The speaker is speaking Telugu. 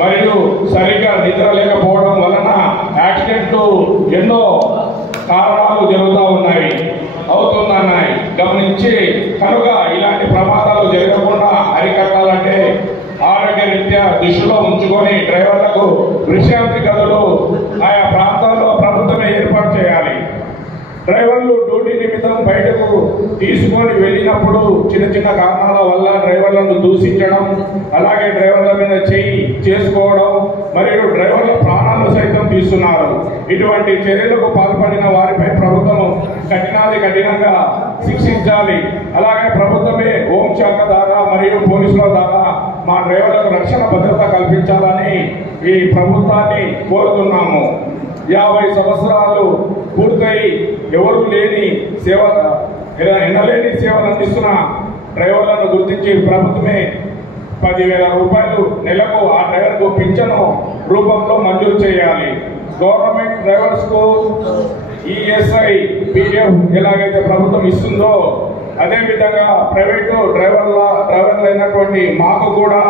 మరియు సరిగ్గా నిద్ర లేకపోవడం వలన యాక్సిడెంట్లు ఎన్నో కారణాలు జరుగుతూ అవుతున్నాయి గమనించి కనుక ఇలాంటి ప్రమాదాలు జరగకుండా అరికట్టాలంటే ఆరోగ్య రీత్యా దృష్టిలో ఉంచుకొని డ్రైవర్లకు విశ్రాంతి గదులు ఆయా ప్రాంతాల్లో ప్రభుత్వమే ఏర్పాటు చేయాలి. డ్రైవర్లు డ్యూటీ నిమిత్తం బయటకు తీసుకొని వెళ్ళినప్పుడు చిన్న చిన్న కారణాల వల్ల డ్రైవర్లను దూషించడం, అలాగే డ్రైవర్ల మీద చేయి చేసుకోవడం మరియు డ్రైవర్ల ప్రాణాలను సైతం తీస్తున్నారు. ఇటువంటి చర్యలకు పాల్పడిన వారిపై ప్రభుత్వం కఠినంగా శిక్షించాలి. అలాగే ప్రభుత్వమే హోంశాఖ ద్వారా మరియు పోలీసుల ద్వారా మా డ్రైవర్లకు రక్షణ భద్రత కల్పించాలని ఈ ప్రభుత్వాన్ని కోరుతున్నాము. 50 సంవత్సరాలు పూర్తయి ఎవరు లేని ఎన్నలేని సేవలు అందిస్తున్న డ్రైవర్లను గుర్తించి ప్రభుత్వమే 10,000 రూపాయలు నెలకు ఆ డ్రైవర్కు పింఛను రూపంలో మంజూరు చేయాలి. గవర్నమెంట్ డ్రైవర్స్కు ఈఎస్ఐ పిఎఫ్ ఎలాగైతే ప్రభుత్వం ఇస్తుందో అదేవిధంగా ప్రైవేటు డ్రైవర్లైనటువంటి మాకు కూడా